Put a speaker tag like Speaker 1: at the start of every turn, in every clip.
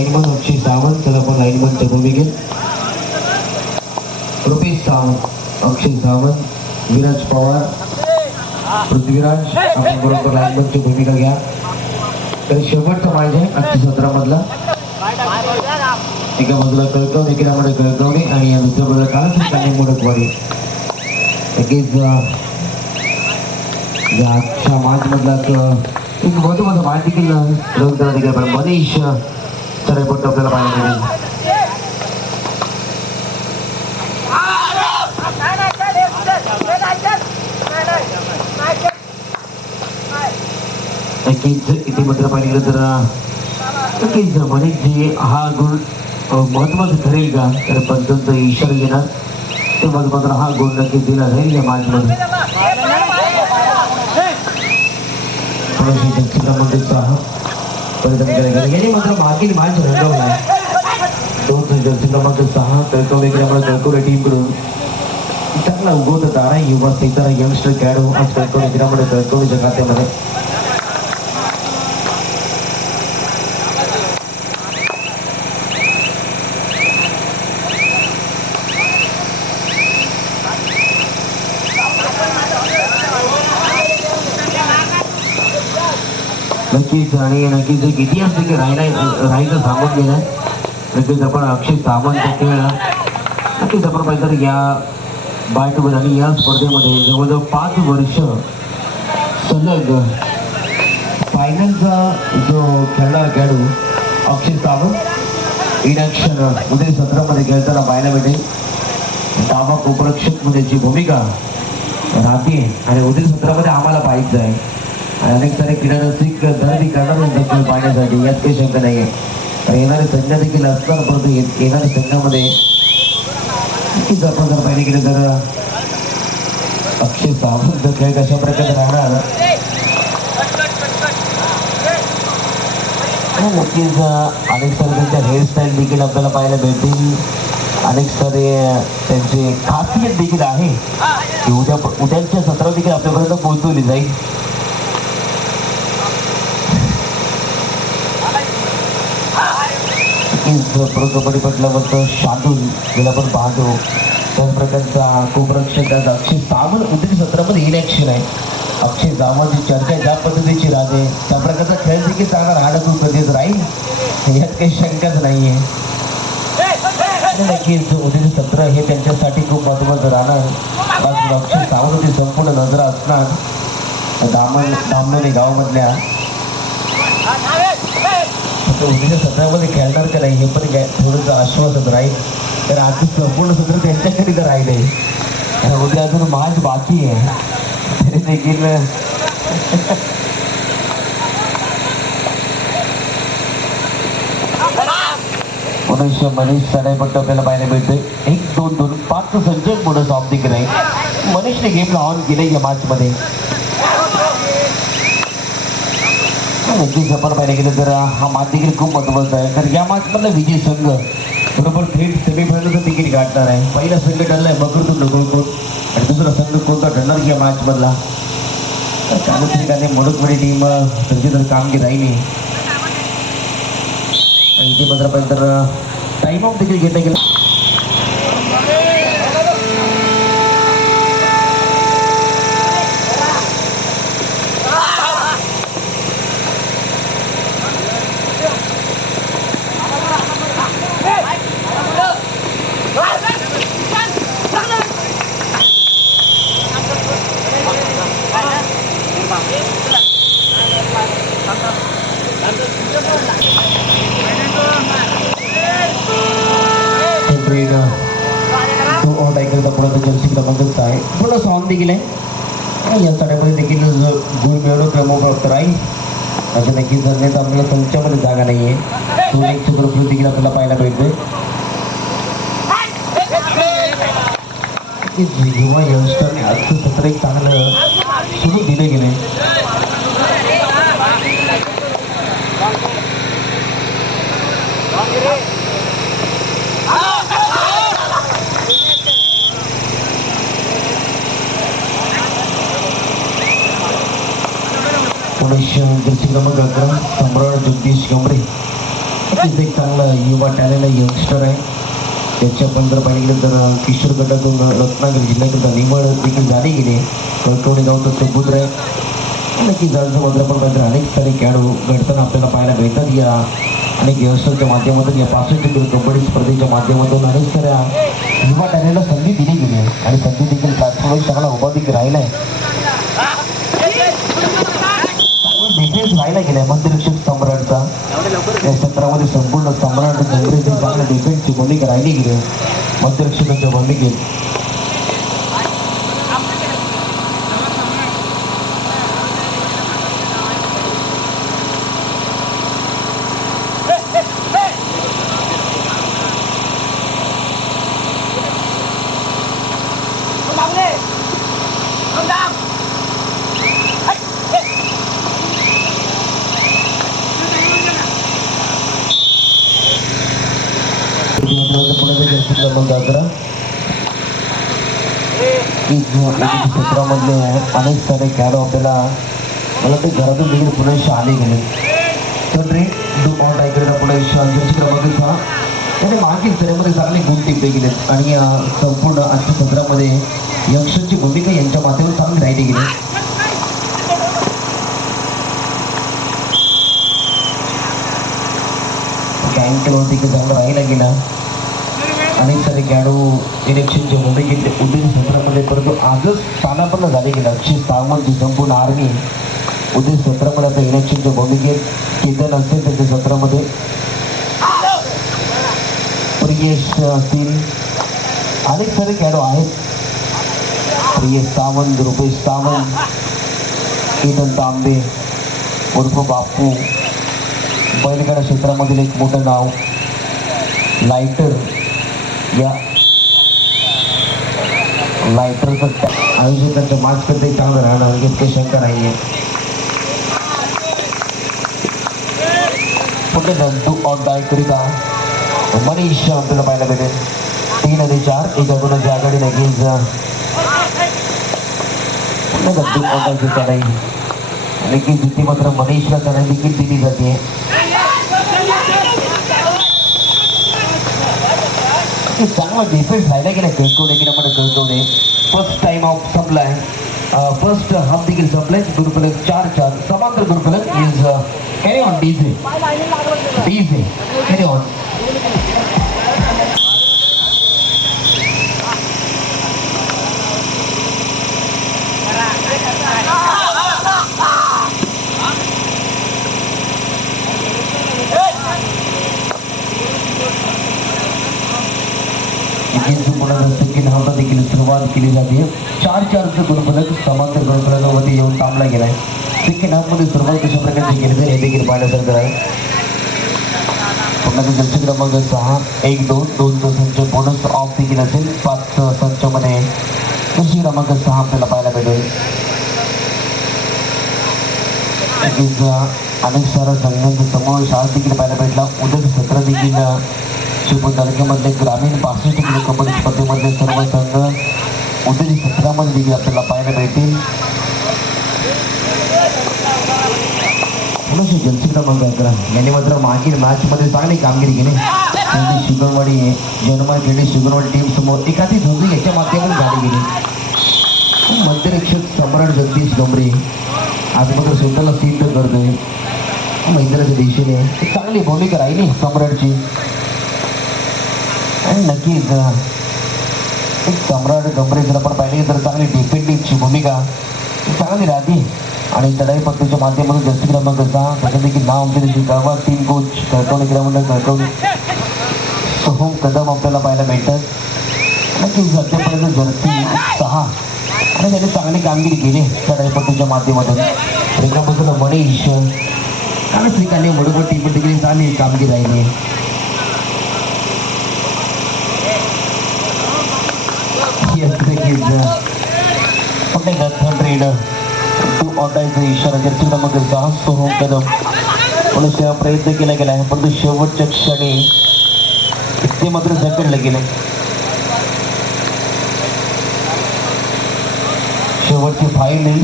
Speaker 1: Lineman अक्षय सावंत. त्याला आपण लाईनमनच्या भूमिकेत. रुपेश सावंत अक्षय सावंत विराज पवार पृथ्वीराज आपण बरोबर लाईनमनची भूमिका घ्या. तर शेवटचा मॅच आहे आजच्या सत्रामधला. एका बाजूला कळकवणे मध्ये कळकवणे आणि या दुसऱ्या बाजूला कालच मोडकवाडी नक्कीच अं, आजच्या मॅच मधला एक महत्त्वाचा मॅच देखील रविंद्र देखील मनीष चढाईपट्ट आपल्याला पाहायला मिळेल इथे मात्र पाहिलं गेलं तर नक्कीच हा गुण महत्त्वाचा ठरेल का? तर पंचांचा इशारा घेणार. तेव्हाच मात्र हा गुण नक्कीच दिला जाईल या मॅचमध्ये थोडीशी दक्षिणामध्ये सहा परिधान करायला गेले याने मात्र मागील मॅच रंगवला दोन जर्सी क्रमांक सहा कळकवले क्रमांक कळकवले टीमकडून चांगला उगवत तारा युवा सितारा यंगस्टर खेळाडू आज नक्कीच आणि नक्कीच एक इतिहास देखील राहिला राहायचं सांगून गेलाय नक्कीच आपण अक्षय सावंत खेळला नक्कीच आपण पाहिजे तर या बायटवर आणि या स्पर्धेमध्ये जवळजवळ पाच वर्ष सलग फायनलचा जो खेळणारा खेळाडू अक्षय सावंत इनॅक्शन उदय सत्रामध्ये खेळताना पाहायला भेटेल. डावा कोपरक्षक जी भूमिका राहते आणि उदय सत्रामध्ये आम्हाला पाहायचं आहे. अनेक सारे क्रीडारसिक दर्दी करणार देखील पाहण्यासाठी. यात काही शंका नाही आहे येणारे संघ देखील असणार परंतु ये- येणाऱ्या संघामध्ये नक्कीच आपण जर पाहिजे गेलं तर अक्षय सावंत खेळ कशा प्रकारे राहणार? हो, नक्कीच अनेक सारे त्यांच्या हेअरस्टाईल देखील आपल्याला पाहायला भेटतील अनेक सारे त्यांचे खासियत देखील आहे की उद्या उद्याच्या सत्रात देखील आपल्यापर्यंत पोहोचवली जाईल. नक्कीच प्रो कबड्डी पटल्याबद्दल शादूल गेला पण पाहतो त्याच प्रकारचा खूप आज अक्षय सावंत उद्या सत्रामध्ये इनॅक्शन आहे. अक्षय सावंतची चर्चा ज्या पद्धतीची राहते त्या प्रकारचा खेळ देखील चांगला राहण्यातून कधीच राहील. यात काही शंकाच नाही आहे नक्कीच उद्याचे सत्र हे त्यांच्यासाठी खूप महत्त्वाचं राहणार आज अक्षय सावंतची संपूर्ण नजरा असणार. दामन दामणोली गावामधल्या आता उद्याच्या सत्रामध्ये खेळणार का नाही हे पण थोडंसं आश्वासन राहील. तर आजचं संपूर्ण सत्र त्यांच्याकडे तर राहिले. उद्या अजून माझ बाकी आहे. तरी देखील मनुष्य मनीष सडाईपट्ट आपल्याला पाहायला मिळतोय. एक दोन दोन पाच संचय पुढे सॉफ देखील आहे. मनीषने गेमला ऑन केलं या मॅचमध्ये नक्कीच आपण पाहिलं गेलं तर हा मात देखील खूप महत्त्वाचा आहे. तर या मॅचमधला विजय संघ बरोबर थेट सेमीफायनलचं तिकीट गाठणार आहे. पहिला संघ ठरलाय मकरतून गोळकोट आणि दुसरा संघ कोणता ठरणार या मॅचमधला तर काही ठिकाणी मोडकवाडी टीम त्यांची तर कामगिरी राहिली. आणि इथे मात्र पाहिजे तर टाइम ऑफ देखील घेता गेला ट्रेन तो आउट ऐकलं पुढे जर्सी क्रमांकच आहे पुढं सॉन्ग देखील आहे आणि या साड्यामध्ये देखील जो गुण मिळवणं क्रमप्राप्त राहील असं नक्कीच जर आपल्याला तुमच्यामध्ये जागा नाही आहे तो एक चित्रपट देखील आपल्याला पाहायला भेटतोय की युवा यंगस्टरने आजचं सत्र एक चांगलं सुरू दिलं गेलं Yeah. जर्सी क्रमांक अकरा सम्राट जगदीश गमरे नक्कीच एक चांगला युवा टॅलेंट यंगस्टर आहे. त्याच्या पण जर पाहिलं गेलं तर किशोर गटातून रत्नागिरी जिल्ह्याकरता निवड देखील झाली गेली. कळकवणी गावचं समुद्र आहे. नक्की जळचं मात्र पण पाहिजे अनेक सारे खेळाडू घडताना आपल्याला पाहायला मिळतात. या अनेक यंगस्टरच्या माध्यमातून या पासष्ट किलो कबड्डी स्पर्धेच्या माध्यमातून अनेक साऱ्या युवा टॅलेंटला संधी दिली गेली आहे. आणि संधी देखील प्लॅटफॉर्म चांगला उभा देखील राहिला आहे. डिफेन्स राहिला गेलाय मंत्रिरक्षक सम्राटचा. या सत्रामध्ये संपूर्ण सम्राट काँग्रेसची चांगल्या डिफेन्सची भूमिका राहिली गेली. आहे भूमिकेत पुण्याचा जर्सी क्रमांक अकरा की जो या क्षेत्रामधले अनेक सारे खेळाडू आपल्याला मला ते घरातून देखील पुणे आले गेले तर रे दो ऑन ऐकलेला पुणे जर्सी क्रमांक सहा त्याने मागील सरेमध्ये चांगले गुण टिपले गेले आणि संपूर्ण आजच्या सत्रामध्ये यक्षांची भूमिका यांच्या माध्यमातून चांगली राहिली गेली. बँकेवरती चांगला राहिला गेला अनेक सारे खेळाडू इलेक्शनच्या भूमिकेत उद्देश सत्रामध्ये परंतु आजच स्थानापन्न झाले गेला अक्षय सावंत संपूर्ण आर्मी उद्देश सत्रामध्ये आता इलेक्शनच्या भूमिकेत केतन असेल त्याच्या सत्रामध्ये प्रियेश असतील. अनेक सारे खेळाडू आहेत. प्रियेश सावंत रुपेश सावंत केतन तांबे उर्फ बापू बैलगाडा क्षेत्रामधील एक मोठं नाव लायटर या लायटरचं आयोजकांच्या मार्च चांगलं राहणार इतके काही शंका नाही आहे पुढे जंतू ऑन डायकरिता मनीष आपल्याला पाहायला भेटेल. तीन आणि चार एका गुणाची आघाडी नक्कीच पुन्हा जंतू ऑन डाय करिता नाही नक्की जिथे मात्र मनीषला त्यांना देखील दिली जाते. की चांगला डिफेन्स व्हायला गेला कळकवडे की आपण कळकवडे first time off supply first half देखील सप्लाय. गुरुपलक चार चार. समांतर गुरुपलक is carry on DJ DJ carry on देखील पुन्हा देखील नव्हता देखील सुरुवात केली जाते. चार चारचं गुणपदक समांतर गुणपदकामध्ये येऊन थांबला गेला आहे सेकंड हाफमध्ये सुरुवात कशा प्रकारची केली जाईल हे देखील पाहण्यासारखं आहे. पुन्हा ते जलसी क्रमांक सहा एक दोन दोनचं संच बोनस ऑफ देखील असेल. पाच संचमध्ये जलसी क्रमांक सहा आपल्याला पाहायला भेटेल नक्कीच अनेक सारा संघांचा समावेश आज देखील पाहायला भेटला. उद्या सत्र देखील शिवपूर तालुक्यामधले ग्रामीण पासष्ट किलो कबड्डी स्पर्धेमधले सर्व संघ उद्याच्या सत्रामध्ये देखील आपल्याला पाहायला भेटतील. पुन्हा जलसी क्रमांक अकरा यांनी मात्र मागील मॅचमध्ये चांगली कामगिरी केली. त्यांची शुगरवाडी जनमा केली शुगरवाडी टीम समोर एखादी झोंबी याच्या माध्यमातून झाली गेली. मध्यरक्षक सम्राट जगदीश गमरे आज मात्र स्वतःला सिद्ध करतोय. महिंद्राच्या दिशेने चांगली भूमिका राहिली सम्राटची. आणि नक्कीच एक सम्राट गंभीर जर आपण पाहिले तर चांगली डिफेंडिंगची भूमिका चांगली राहते. आणि चढाई पट्टीच्या माध्यमातून जास्त क्रमांक सहा त्याच्यापैकी नाव आमच्या दिवशी गावात तीन कोच कळकवणी क्रमांक कळकवणी सोहम कदम आपल्याला पाहायला मिळतात. नक्कीच सध्यापर्यंत जर्सी सहा. आणि त्याने चांगली कामगिरी केली चढाईपट्टीच्या माध्यमातून. रेखापासून मनीष आणि श्रीकांनी बरोबर टीम देखील चांगली कामगिरी राहिली Yes, नक्कीच पुढे थर्ड रेडर टू ऑटायचा इशारा जर्सी क्रमांक सहा सोहम कदम म्हणून सेवा प्रयत्न केला गेला आहे परंतु शेवटच्या क्षणी ते मात्र झकडलं गेलं शेवटची फायनल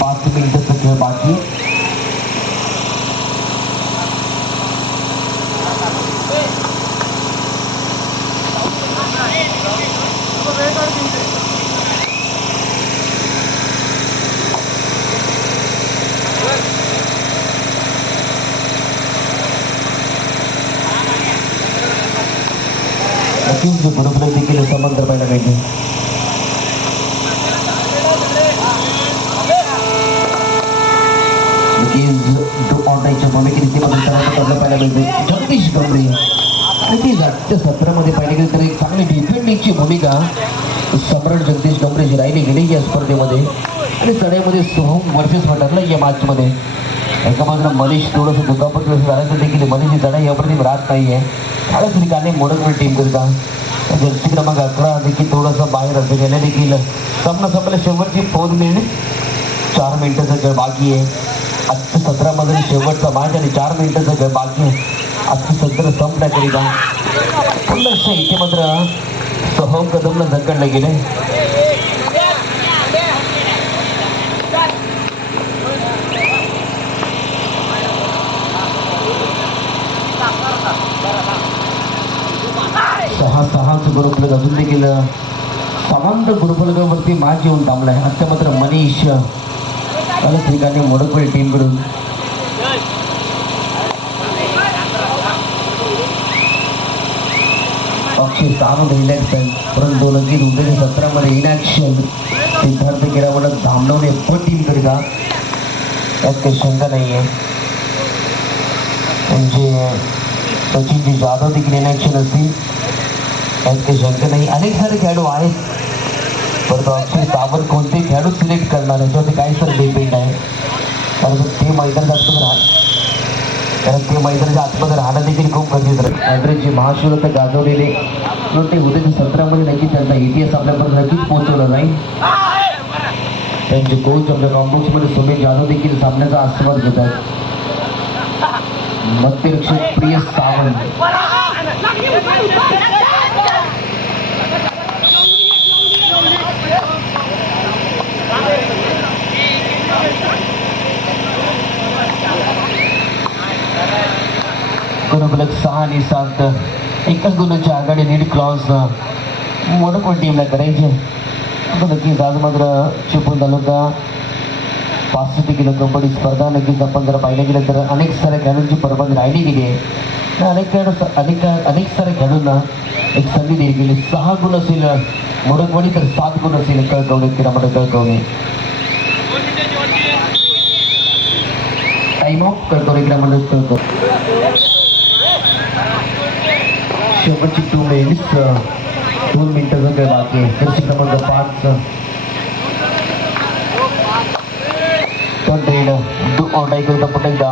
Speaker 1: पाच मिनिटाचा खेळ बाकी नक्कीच बरोबर देखील समांतर पाहायला मिळते नक्कीच डो ऑनलाईनच्या भूमिकेमध्ये सर्वांना पडलं पाहायला मिळते. जगदीश गमरे आणि ती आजच्या सत्रामध्ये पाहिलं गेलं तर एक चांगली डिफेंडिंगची भूमिका सम्राट जगदीश गमरेची राहिली गेली या स्पर्धेमध्ये. आणि चढ्यामध्ये सोहम वर्सेस ठरलं या मॅचमध्ये एका बाजूला मनीष थोडंसं दुखापत व्यवस्थित तर देखील मनीषची चढाई अप्रतिम राहत नाही आहे त्याच ठिकाणी मोडकवेळ टीम करता. जर्सी क्रमांक अकरा देखील थोडंसं बाहेर असं गेलं देखील. सामना संपला. शेवटची फोन मिनिट चार मिनिटाचा खेळ बाकी आहे. आजच्या सत्रामध्ये शेवटचा मॅच आणि चार मिनिटाचा खेळ बाकी आहे. आजची सत्र संपण्याकरिता पुन्हा इथे मात्र. सोहम कदमला धक्कडलं गेले सहा सहाच गुरुफलक अजून देखील समांतर गुरुफलकावरती मॅच येऊन थांबला आहे. आता मात्र मनीष त्याला ठिकाणी मोडकवेळ टीमकडून. अक्षय सावंत रिलॅक्स आहे परंतु लगेच उद्याच्या सत्रामध्ये इनॅक्शन सिद्धार्थ गिरावड धामणवणे पण टीम करिता त्यात काही शंका नाही आहे म्हणजे सचिनजी जाधव देखील इनॅक्शन असतील. त्यात काही शंका नाही. अनेक सारे खेळाडू आहेत. परंतु अक्षय सावंत कोणते खेळाडू सिलेक्ट करणार याच्यावरती काय सर डिपेंड आहे. कारण ते मैदान जास्त राह कारण ते मैदानाच्या आतमध्ये राहणं देखील खूप गरजेचं आहे. महाशिवरात जे महाशिवरत्न गाजवलेले ते उद्याच्या सत्रामध्ये नक्की त्यांचा इतिहास आपल्यापर्यंत नक्कीच पोहोचवला जाईल. त्यांचे कोच आपल्या कॉम्बोक्समध्ये सुनील जाधव देखील सामन्याचा आस्वाद घेत आहेत. मध्यरक्षक प्रिय सावंत. गुणफलक सहा आणि सात एकाच गुणाची आघाडी नीट क्रॉस मोठं टीमला करायचे आता नक्कीच आज मात्र चिपळूण तालुका पाचशे किलो कबड्डी स्पर्धा नक्कीच आपण जर पाहिलं गेलं तर अनेक साऱ्या खेळाडूंची परवानगी राहिली गेली आहे अनेक खेळाडू अनेक अनेक साऱ्या खेळाडूंना एक संधी दिली गेली सहा गुण असेल मोडकवाडी तर सात गुण असेल कळकवणे किरामड कळकवणे टाइम ऑफ कळकवणे कळकवणे शेवटची टू मिनिट्स दोन मिनिटाचा खेळ बाकी आहे क्रमांक पाच पण ट्रेन पुन्हा एकदा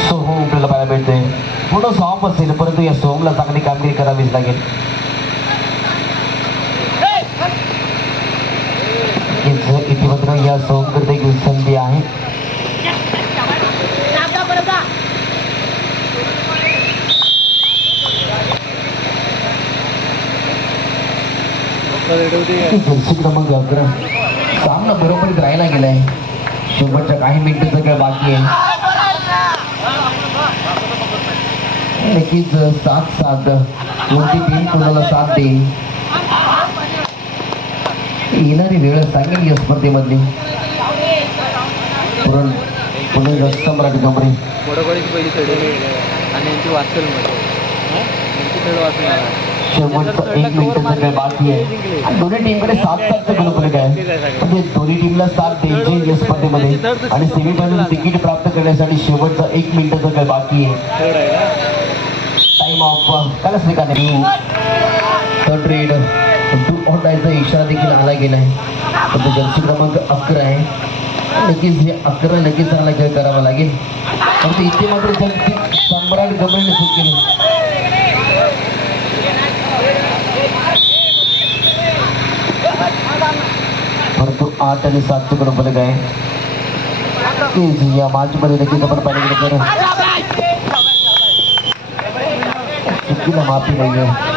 Speaker 1: सोहम आपल्याला पाहायला मिळते पूर्ण सॉफ असेल परंतु या सोहमला चांगली कामगिरी करावीच लागेल इथं- या सोहम करता एक संधी आहे जर्सी क्रमांक अकरा सामना बरोबरीत राहायला गेलाय. शेवटच्या काही मिनिटं सगळं बाकी आहे. नक्कीच सात सात. कोणती टीम कोणाला साथ देईल येणारी वेळ सांगेल या स्पर्धेमधली. पुरण पुणे रस्त मराठी कंपनी
Speaker 2: बरोबरीची पहिली चढ आणि यांची वाचल म्हणजे यांची चढ वाचणार
Speaker 1: शेवटचं एक मिनिटाचं काय बाकी आहे दोन्ही टीमकडे सात सातचं गुणफलक आहे म्हणजे दोन्ही टीमला साथ द्यायची या स्पर्धेमध्ये आणि सेमीफायनल तिकीट प्राप्त करण्यासाठी शेवटचं एक मिनिटाचं काय बाकी आहे टाइम ऑफ काल नाही थर्ड रेड टू ऑन डायचा इशारा देखील आला गेला आहे पण तो जर्सी क्रमांक अकरा आहे नक्कीच हे अकरा नक्कीच चांगला खेळ करावा लागेल परंतु इथे मात्र जगती सम्राट गमरेने सुट केली परंतु आठ आणि सात तुकडं फलक आहे या मार्चमध्ये देखील आपण पाहिलं गेलं तर चुकीला माफी नाही आहे